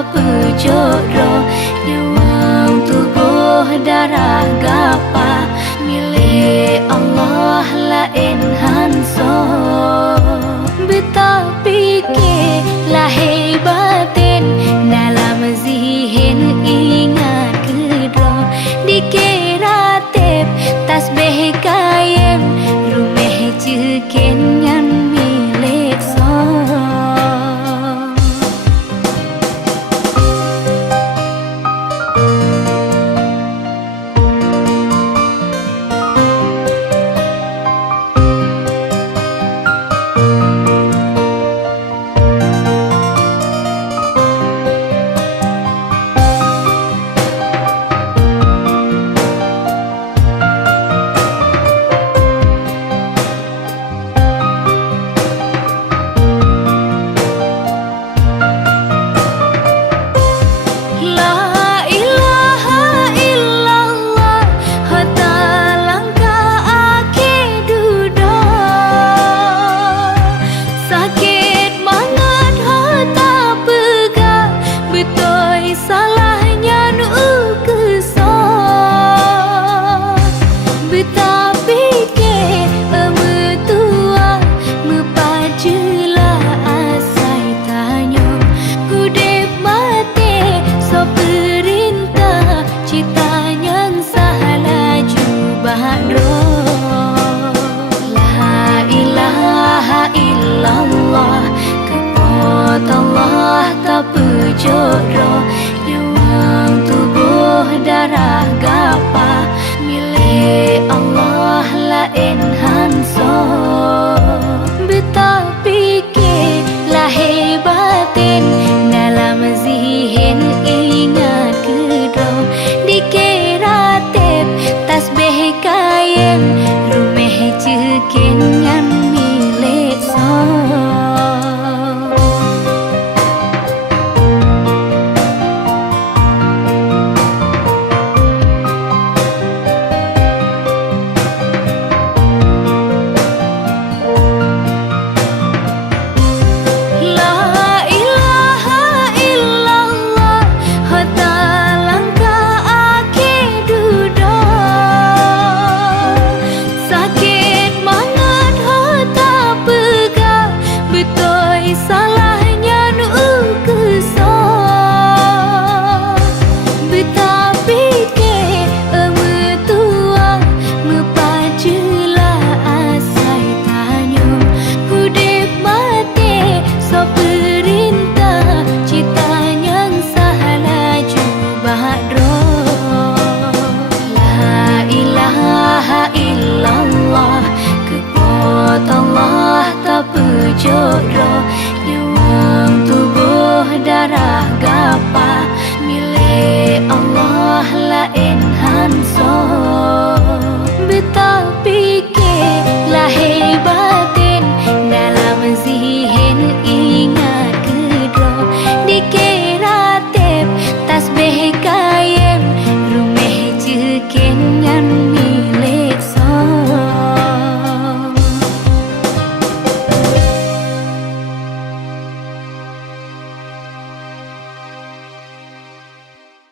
tak pejoro, nyawang tubuh darah gapa milik Allah lain hanso. Betapi ke lahir batin dalam zihin ingat kedro, dikira tep tasbih kayem rumeh cekin nyan milik so. Allah tak pejoro, nyawang tubuh darah gapa milik Allah lain hanso. Betapi ke lahir batin dalam zihin ingat kedro, dikira tep tasbih kayem rumeh cekin ngan milik so. Allah tak pejoro, nyawang tubuh darah